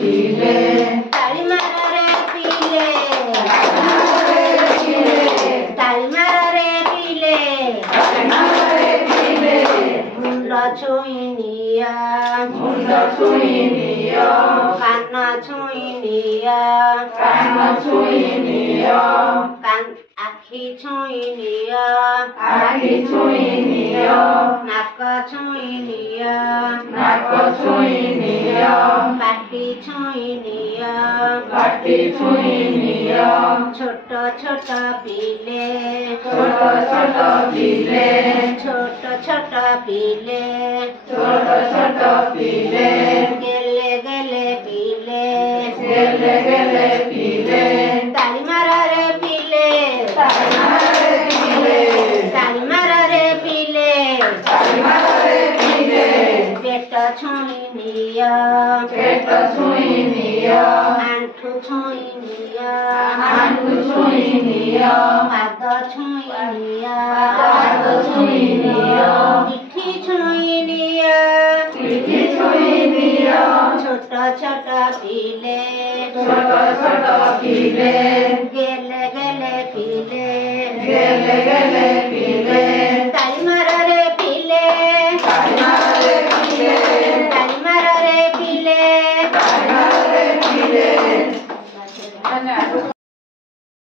पीले ताली मारो रे पीले ताली मारो रे पीले मुंड छुईनिया कान छुईनिया आखि छुईनिया नाक छुईनिया पाटी छुईनिया छोट छोट पीले गेले गेले पीले ताली मारो रे पीले ताली मारो रे पीले पेट छुईनिया आंठू छुईनिया पाद छुईनिया पिठी छुईनिया छोट छोट पीले